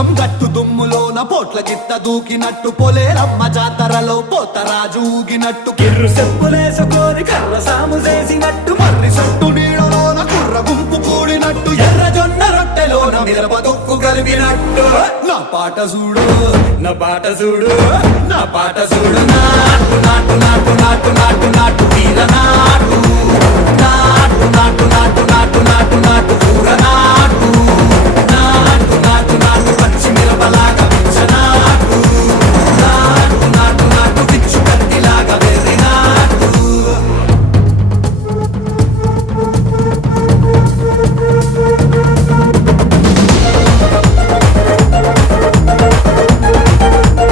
పోచం గట్టు దుమ్ములోన పోట్ల గిత్త దూకినట్టు పొలేరమ్మ జాతరలో పోతరాజు ఊగినట్టు కిర్రు చెప్పులేసుకొని కర్ర సాము చేసినట్టు మర్రి సొట్టు నీడలోన కుర్ర గుంపు కూడినట్టు ఎర్ర జొన్న రొట్టెలోన మిరప దొక్కు కలిపినట్టు నా పాట చూడు నా పాట చూడు నా పాట చూడు నాటు నాటు నాటు నాటు నాటు నాటు వీర నాటు